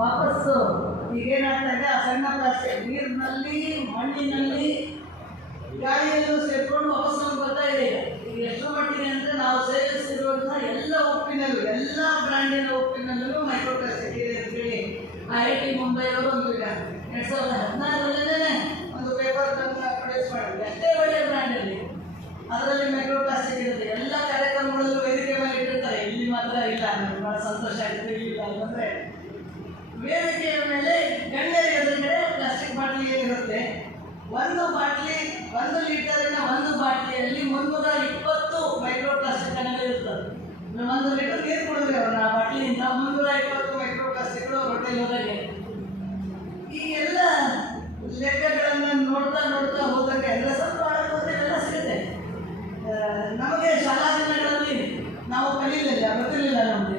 ವಾಪಸ್ಸು. ಈಗೇನಾಗ್ತಾ ಇದೆ ಆ ಸಣ್ಣ ಪ್ಲಾಸ್ಟಿಕ್ ನೀರಿನಲ್ಲಿ, ಮಣ್ಣಿನಲ್ಲಿ, ಗಾಳಿಯಲ್ಲೂ ಸೇರ್ಕೊಂಡು ವಾಪಸ್ ಬರ್ತಾ ಇದೆ. ಈಗ. ಎಷ್ಟು ಮಟ್ಟಿಗೆ ಅಂದರೆ ನಾವು ಸೇವಿಸಿರುವಂತಹ ಎಲ್ಲ ಉಪ್ಪಿನಲ್ಲೂ, ಎಲ್ಲ ಬ್ರ್ಯಾಂಡಿನ ಉಪ್ಪಿನಲ್ಲೂ ಮೈಕ್ರೋ ಪ್ಲಾಸ್ಟಿಕ್ ಇದೆ ಅಂತೇಳಿ ಐ ಐ ಟಿ ಮುಂಬೈಯವರು ಒಂದು ಈಗ ಎರಡು ಸಾವಿರದ ಹದಿನಾರರಲ್ಲೇ ಒಂದು ಪೇಪರ್ ಪ್ರೊಡ್ಯೂಸ್ ಮಾಡಿದ್ರು ಅಷ್ಟೇ ಒಳ್ಳೆಯ ಬ್ರ್ಯಾಂಡಲ್ಲಿ ಅದರಲ್ಲಿ ಮೈಕ್ರೋ ಪ್ಲಾಸ್ಟಿಕ್ ಇರುತ್ತೆ. ಎಲ್ಲ ಕಾರ್ಯಕ್ರಮಗಳಲ್ಲೂ ಮೇಲೆ ಇಟ್ಟಿರ್ತಾರೆ. ಇಲ್ಲಿ ಮಾತ್ರ ಇಲ್ಲ. ನನಗೆ ಭಾಳ ಸಂತೋಷ ಆಗುತ್ತೆ ಇಲ್ಲ ಅಂತಂದರೆ ವೇದಿಕೆಯ ಮೇಲೆ ಗಣ್ಯರ ಎದುರುಗಡೆ ಪ್ಲಾಸ್ಟಿಕ್ ಬಾಟ್ಲಿ ಏನಿರುತ್ತೆ? ಒಂದು ಬಾಟ್ಲಿ, ಒಂದು ಲೀಟರಿನ ಒಂದು ಬಾಟ್ಲಿಯಲ್ಲಿ ಮುನ್ನೂರ ಇಪ್ಪತ್ತು ಮೈಕ್ರೋ ಪ್ಲಾಸ್ಟಿಕ್ ಕಣಗಳಿರ್ತದೆ ಒಂದು ಲೀಟರ್ ನೀರು ಕುಡಿದ್ರೆ ಅವರು ಆ ಬಾಟ್ಲಿಯಿಂದ ಮುನ್ನೂರ ಇಪ್ಪತ್ತು ಮೈಕ್ರೋ ಪ್ಲಾಸ್ಟಿಕ್ಗಳು ಹೊಟ್ಟೆಲಿ ಹೋದಾಗೆ. ಈ ಎಲ್ಲ ಲೆಕ್ಕಗಳನ್ನು ನೋಡ್ತಾ ನೋಡ್ತಾ ಹೋದಾಗ, ಎಲ್ಲ ಸ್ವಲ್ಪ ಆಳಕ್ಕೆ ಹೋದ್ರೆ ಎಲ್ಲ ಸಿಗುತ್ತೆ ಆ, ನಮಗೆ ಶಾಲಾ ದಿನಗಳಲ್ಲಿ ನಾವು ಕಲೀಲಿಲ್ಲ ಗೊತ್ತಿರಲಿಲ್ಲ ನಮಗೆ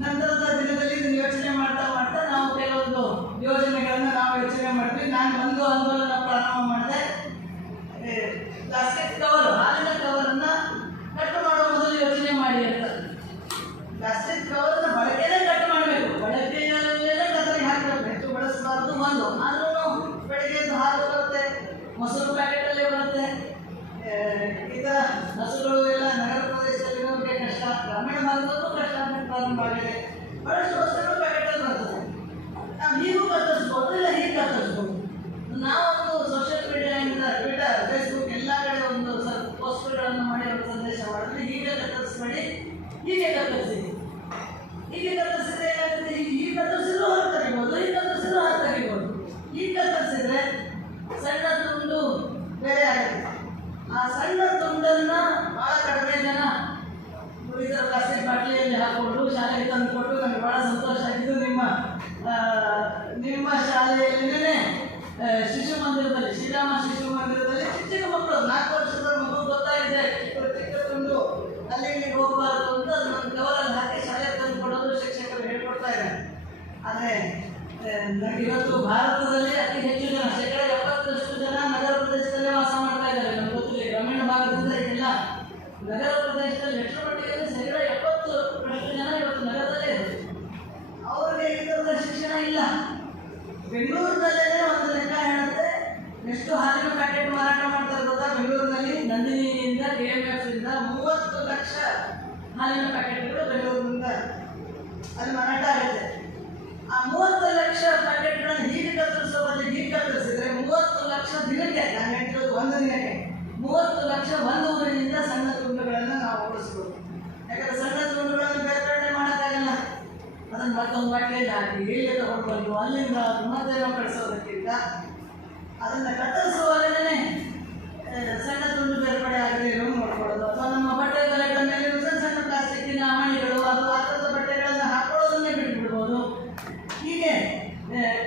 ನಂತರದ ದಿನದಲ್ಲಿ ಇದನ್ನು ಯೋಚನೆ ಮಾಡ್ತಾ ಮಾಡ್ತಾ ನಾವು ಕೆಲವೊಂದು ಯೋಜನೆಗಳನ್ನು ನಾವು ಯೋಚನೆ ಮಾಡಿದ್ವಿ ನಾನು ಒಂದು ಆಂದೋಲನ ಪ್ರಾರಂಭ ಮಾಡಿದೆ. ಪ್ಲಾಸ್ಟಿಕ್ ಕವರ್ ಹಾಲಿನ ಕವರನ್ನು ಕಟ್ ಮಾಡುವ ಮೊದಲು ಯೋಚನೆ ಮಾಡಿ ಅಂತ. ಪ್ಲಾಸ್ಟಿಕ್ ಕವರ್ನ ಬಳಕೆನೇ ಕಟ್ ಮಾಡಬೇಕು. ಬಳಕೆಯಲ್ಲೇ ಕತ್ತರಿ ಹಾಕಬೇಕು. ಹೆಚ್ಚು ಬಳಸಬಾರ್ದು ಒಂದು. ಆದ್ರೂ ಬೆಳಿಗ್ಗೆ ಹಾಲು ಬರುತ್ತೆ ಮೊಸರು ಪ್ಯಾಕೆಟಲ್ಲೇ ಬರುತ್ತೆ. ಈಗ ಹಸುಗಳು ಎಲ್ಲ ನಗರ ಪ್ರದೇಶದಲ್ಲಿರೋರಿಗೆ ಕಷ್ಟ. ಗ್ರಾಮೀಣ ಭಾಗದಲ್ಲೂ ಕಷ್ಟ ಪ್ರಾರಂಭ ಆಗಿದೆ. ಬಹಳಷ್ಟು ವಸ್ತುಗಳು ಪ್ಯಾಕೆಟಲ್ಲಿ ಬರ್ತದೆ. ನಾವು ಹೀಗೂ ಕತ್ತರಿಸ್ಬೋದು ಇಲ್ಲ ಹೀಗೆ ಕತ್ತರಿಸ್ಬೋದು ನಾವೊಂದು ಸೋಷಿಯಲ್ ಮೀಡಿಯಾಯಿಂದ ಟ್ವಿಟರ್ ಫೇಸ್ಬುಕ್ ಎಲ್ಲ ಕಡೆ ಒಂದು ಸ್ವಲ್ಪ ಪೋಸ್ಟ್ಗಳನ್ನು ಮಾಡಿ ಒಂದು ಸಂದೇಶ ಮಾಡಿದ್ರೆ ಹೀಗೆ ಕತ್ತರಿಸ್ಬೇಡಿ ಕತ್ತರಿಸಿ ಹೀಗೆ ಏನಾಗುತ್ತೆ ಹೀಗೆ ಹೀಗೆ ಕತ್ತರಿಸಿದ್ರು ಹೊರಗೆ ತೆಗಿಬೋದು ಹೊರಗೆ ತೆಗಿಬೋದು ಹೀಗೆ ಕತ್ತರಿಸಿದ್ರೆ ಸಣ್ಣ ಬೇರೆ ಆಗುತ್ತೆ ಆ ಸಣ್ಣ ತುಂಡನ್ನು ಭಾಳ ಕಡಿಮೆ ಜನ ಪ್ಲಾಸ್ಟಿಕ್ ಬಾಟ್ಲಿಯಲ್ಲಿ ಹಾಕ್ಕೊಂಡು ಶಾಲೆಗೆ ತಂದು ಕೊಟ್ಟು ನನಗೆ ಭಾಳ ಸಂತೋಷ ಆಗಿದ್ದು ನಿಮ್ಮ ನಿಮ್ಮ ಶಾಲೆಯಲ್ಲಿನೇ ಶಿಶು ಮಂದಿರದಲ್ಲಿ, ಶ್ರೀರಾಮ ಶಿಶು ಮಂದಿರದಲ್ಲಿ ಚಿಕ್ಕ ಮಕ್ಕಳು, ನಾಲ್ಕು ವರ್ಷದ ಮಗು ಗೊತ್ತಾಗಿದೆ. ಅಲ್ಲಿ ಹೋಗಬಾರ್ದು ಅಂತ ಅದನ್ನು ಕವರಲ್ಲಿ ಹಾಕಿ ಶಾಲೆ ತಂದು ಕೊಡೋದು ಶಿಕ್ಷಕರು ಹೇಳ್ಕೊಡ್ತಾ ಇದ್ದಾರೆ. ಆದರೆ ಇವತ್ತು ಭಾರತದಲ್ಲಿ ಅತಿ ಹೆಚ್ಚು ಜನ, ಶೇಕಡ ಎಪ್ಪತ್ತರಷ್ಟು ಜನ ನಗರ ಪ್ರದೇಶದಲ್ಲೇ ವಾಸ ಮಾಡ್ತಾ ಇದ್ದಾರೆ. ನಮ್ಮ ಗೊತ್ತಿಲ್ಲ ಗ್ರಾಮೀಣ ಭಾಗದಿಂದ ಇಲ್ಲ ನಗರ ಪ್ರದೇಶದಲ್ಲಿ ಹೆಚ್ಚು ಮಟ್ಟಿಗೆ ಶೇಕಡ ಎಪ್ಪತ್ತು ಜನ ಇವತ್ತು ನಗರದಲ್ಲೇ ಇರುತ್ತೆ ಅವರಿಗೆ ಥರದ ಶಿಕ್ಷಣ ಇಲ್ಲ. ಬೆಂಗಳೂರಿನಲ್ಲೇ ಒಂದು ಎಷ್ಟು ಹಾಲಿನ ಪ್ಯಾಕೆಟ್ ಮಾರಾಟ ಮಾಡ್ತಾರೆ ಗೊತ್ತಾ? ಬೆಂಗಳೂರಿನಲ್ಲಿ? ನಂದಿನಿಯಿಂದ ಕೆ ಎಫ್ ಇಂದ ಮೂವತ್ತು ಲಕ್ಷ ಹಾಲಿನ ಪ್ಯಾಕೆಟ್ಗಳು ಬೆಂಗಳೂರಿನಿಂದ ಅಲ್ಲಿ ಮಾರಾಟ ಆಗುತ್ತೆ. ಆ ಮೂವತ್ತು ಲಕ್ಷ ಪ್ಯಾಕೆಟ್ಗಳನ್ನು ಹೀಗೆ ಕತ್ತರಿಸೋ ಬದಲು ಹೀಗೆ ಕತ್ತರಿಸಿದ್ರೆ ಮೂವತ್ತು ಲಕ್ಷ ದಿನಕ್ಕೆ, ನಾನು ಹೇಳ್ತಿರೋದು ಒಂದು ದಿನಕ್ಕೆ, ಮೂವತ್ತು ಲಕ್ಷ ಒಂದು ಊರಿನಿಂದ ಸಣ್ಣ ತುಂಡುಗಳನ್ನು ನಾವು ಓಡಿಸ್ಬೋದು. ಯಾಕಂದ್ರೆ ಸಣ್ಣ ತುಂಡುಗಳನ್ನು ಬೇರ್ಪಡಣೆ ಮಾಡೋಕ್ಕಾಗಲ್ಲ. ಅದನ್ನು ಮತ್ತೊಂದು ಬಾಟ್ಲಿಯಲ್ಲಿ ಹಾಕಿ ಎಲ್ಲಿ ತಗೊಂಡು ಅಲ್ಲಿಂದ ಮತ್ತೇನೋ ಕಳಿಸೋದಕ್ಕಿಂತ ಅದನ್ನು ಕತ್ತರಿಸುವಾಗಲೇ ಸಣ್ಣ ತುಂಡು ಬೇರ್ಪಡೆ ಆಗಲಿ ನೋಡ್ಕೊಳ್ಳೋದು ಅಥವಾ ನಮ್ಮ ಬಟ್ಟೆ ಬಲೆಗಳ ಮೇಲೆ ಸಣ್ಣ ಸಣ್ಣ ಪ್ಲಾಸ್ಟಿಕ್ಕಿನ ಮಣಿಗಳು ಅದು ಆ ಥರದ ಬಟ್ಟೆಗಳನ್ನು ಹಾಕೊಳ್ಳೋದನ್ನೇ ಬಿಟ್ಬಿಡ್ಬೋದು. ಹೀಗೆ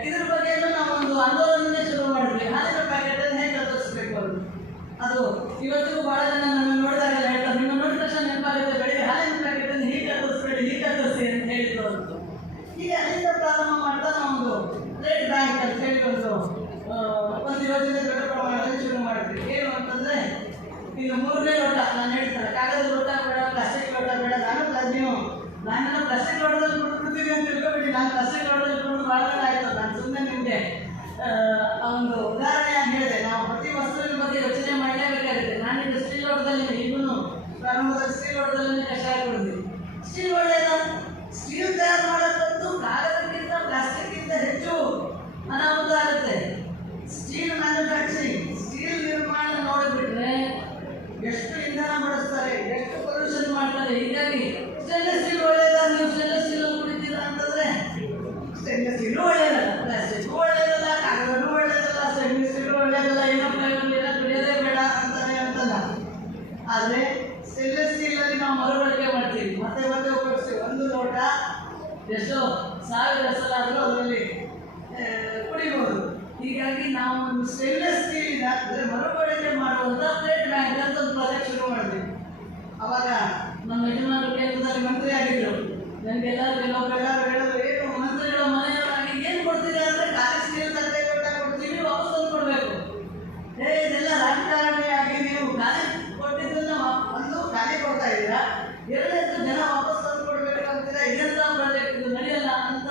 ಇದ್ರ ಬಗ್ಗೆಯೂ ನಾವೊಂದು ಆಂದೋಲನನೇ ಶುರು ಮಾಡಿದ್ವಿ. ಹಾಲಿನ ಪ್ಯಾಕೆಟನ್ನು ಹೇಗೆ ಕತ್ತರಿಸ್ಬೇಕು ಅದು ಅದು ಇವತ್ತಿಗೂ ಭಾಳ ಜನ ನನ್ನ ನೋಡಿದಾಗೆಲ್ಲ ಹೇಳ್ತಾರೆ, ನಿಮ್ಮ ನೋಡಿದ ತಕ್ಷಣ ನೆನಪಾಗುತ್ತೆ ಬೆಳಿಗ್ಗೆ ಹಾಲಿನ ಪ್ಯಾಕೆಟನ್ನು ಹೀಗೆ ಕತ್ತರಿಸ್ಬೇಡಿ ಹೀಗೆ ಕತ್ತರಿಸಿ ಅಂತ ಹೇಳಿದ್ರು ಅಂತ. ಹೀಗೆ ಅಲ್ಲಿಂದ ಪ್ರಾರಂಭ ಮಾಡ್ತಾ ನಾವೊಂದು ರೇಟ್ ಬ್ಯಾಂಕ್ ಅಂತ ಹೇಳಿ ಒಂದು ಒಂದು ಯೋಜನೆ ದೊಡ್ಡ ಪ್ರಮಾಣದಲ್ಲಿ ಶುರು ಮಾಡಿದ್ವಿ ಏನು ಅಂತಂದರೆ ಇದು ಮೂರನೇ ಲೋಟ ನಾನು ಹೇಳ್ತಾರೆ ಕಾಗದ ಲೋಟ ಬೇಡ ಪ್ಲಾಸ್ಟಿಕ್ ಲೋಟ ಬೇಡ, ನಾನು ನೀವು. ನಾನೆಲ್ಲ ಪ್ಲಾಸ್ಟಿಕ್ ಲೋಟದಲ್ಲಿ ಕುಡಿದ್ಬಿಡ್ತೀನಿ ಅಂತ ತಿಳ್ಕೊಬೇಡಿ. ನಾನು ಪ್ಲಾಸ್ಟಿಕ್ ಲೋಟದಲ್ಲಿ ಕೊಟ್ಟು ಭಾಳ ಆಯಿತು. ನಾನು ಸುಮ್ಮನೆ ನಿಮಗೆ ಒಂದು ಉದಾಹರಣೆಯಾಗಿ ಹೇಳಿದೆ. ನಾವು ಪ್ರತಿ ವಸ್ತುವಿನ ಬಗ್ಗೆ ಯೋಚನೆ ಮಾಡಲೇಬೇಕಾಗುತ್ತೆ. ನಾನು ಈಗ ಸ್ಟೀಲ್ ಲೋಟದಲ್ಲಿ ಈಗೂ ಪ್ರಾರಂಭದಲ್ಲಿ ಸ್ಟೀಲ್ ಲೋಟದಲ್ಲಿ ಕಷಾಯ ಕೊಡ್ತೀನಿ ಸ್ಟೀಲ್ ಒಳ್ಳೆಯದ ಸ್ಟೀಲ್ ತಯಾರು ಮಾಡೋಕ್ಕಂತೂ ಕಾಗದಕ್ಕಿಂತ ಪ್ಲಾಸ್ಟಿಕ್ಗಿಂತ ಹೆಚ್ಚು ಅನಾಹುತ ಆಗುತ್ತೆ ಸ್ಟೀಲ್ ಮ್ಯಾನುಫ್ಯಾಕ್ಚರಿಂಗ್ ಸ್ಟೀಲ್ ನಿರ್ಮಾಣ ನೋಡಿಬಿಟ್ರೆ ಎಷ್ಟು ಇಂಧನ ಬಳಸ್ತಾರೆ ಎಷ್ಟು ಪೊಲ್ಯೂಷನ್ ಮಾಡ್ತಾರೆ ಹೀಗಾಗಿ ಸ್ಟೇನ್ಲೆಸ್ ಸ್ಟೀಲ್ ನೀವು ಸ್ಟೇನ್ಲೆಸ್ ಸ್ಟೀಲ್ ಕುಡಿತೀರಾ ಅಂತಂದ್ರೆ ಸ್ಟೇನ್ಲೆಸ್ ಸ್ಟೀಲ್ ಒಳ್ಳೆಯದಲ್ಲ ಪ್ಲಾಸ್ಟಿಕ್ ಒಳ್ಳೆಯದಲ್ಲ, ಕಾಗದನು ಒಳ್ಳೆಯದಲ್ಲ ಸ್ಟೇನ್ಲೆಸ್ ಸ್ಟೀಲ್ ಒಳ್ಳೆಯದಲ್ಲ ಏನಪ್ಪ ಇವನ್ನೆಲ್ಲ ಕುಡಿಯೋದೇ ಬೇಡ ಅಂತಾನೆ ಅಂತಲ್ಲ. ಆದರೆ ಸ್ಟೇನ್ಲೆಸ್ ಸ್ಟೀಲಲ್ಲಿ ನಾವು ಮರುಬಳಕೆ ಮಾಡ್ತೀವಿ. ಮತ್ತೆ ಮತ್ತೆ ಉಪಯೋಗಿಸ್ತೀವಿ. ಒಂದು ಲೋಟ ಎಷ್ಟೋ ಸಾವಿರ ಸಲ ಆದರೂ ಅದರಲ್ಲಿ ಕುಡಿಬಹುದು ಹೀಗಾಗಿ ನಾವು ಒಂದು ಸ್ಟೇನ್ಲೆಸ್ ಸ್ಟೀಲಿನ ಅಂದರೆ ಮರುಬಳಕೆ ಮಾಡುವಂಥ ಪ್ಲೇಟ್ ಬ್ಯಾಂಕ್ ಅಂತ ಒಂದು ಪ್ರಾಜೆಕ್ಟ್ ಶುರು ಮಾಡಿದ್ವಿ ಅವಾಗ ಮಂತ್ರಿ ಆಗಿದ್ರು ನನಗೆ ಎಲ್ಲರೂ ಕೆಲವೊಬ್ಬರೆಲ್ಲರೂ ಹೇಳೋದು ಏನು ಮಂತ್ರಿಗಳ ಮನೆಯವರಾಗಿ ಏನು ಕೊಡ್ತಿದ್ದಾರೆ ಅಂದರೆ ಖಾಲಿ ಸ್ಟೀಲ್ ತಟ್ಟೆ ಲೋಟ ಕೊಡ್ತೀವಿ ವಾಪಸ್ ತಂದು ಕೊಡಬೇಕು ಏ ಇದೆಲ್ಲ ರಾಜಕಾರಣಿಯಾಗಿ ನೀವು ಖಾಲಿ ಕೊಟ್ಟಿದ್ದನ್ನ ವಾ- ಒಂದು ಖಾಲಿ ಕೊಡ್ತಾ ಇದ್ದೀರಾ ಎರಡನೇದು ಜನ ವಾಪಸ್ ತಂದು ಕೊಡಬೇಕು ಅಂತೀರಾ ಇದೆಂತ ಪ್ರಾಜೆಕ್ಟ್ ಇದು ನಡೆಯಲ್ಲ ಅಂತ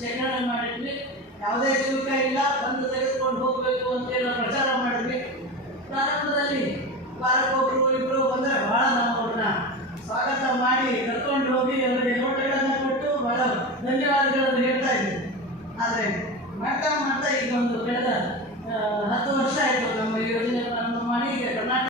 ಶೇಖರಣೆ ಮಾಡಿದ್ವಿ ಯಾವುದೇ ಶುಲ್ಕ ಇಲ್ಲ ಬಂದು ತೆಗೆದುಕೊಂಡು ಹೋಗಬೇಕು ಅಂತ ನಾವು ಪ್ರಚಾರ ಮಾಡಿದ್ವಿ. ಪ್ರಾರಂಭದಲ್ಲಿ ವಾರಕ್ಕೊಬ್ರು ಇಬ್ಬರು ಬಂದರೆ ಭಾಳ ನಮ್ಮವ್ರನ್ನ ಸ್ವಾಗತ ಮಾಡಿ ಕರ್ಕೊಂಡು ಹೋಗಿ ಅವರಿಗೆ ನೋಟುಗಳನ್ನು ಕೊಟ್ಟು ಬಹಳ ಧನ್ಯವಾದಗಳನ್ನು ಹೇಳ್ತಾ ಇದ್ವಿ. ಆದರೆ ಮಾಡ್ತಾ ಮಾಡ್ತಾ ಈಗ ಒಂದು ಕಳೆದ ಹತ್ತು ವರ್ಷ ಆಯಿತು ನಮ್ಮ ಯೋಜನೆ ಪ್ರಾರಂಭ ಮಾಡಿ ಈಗ ಕರ್ನಾಟಕ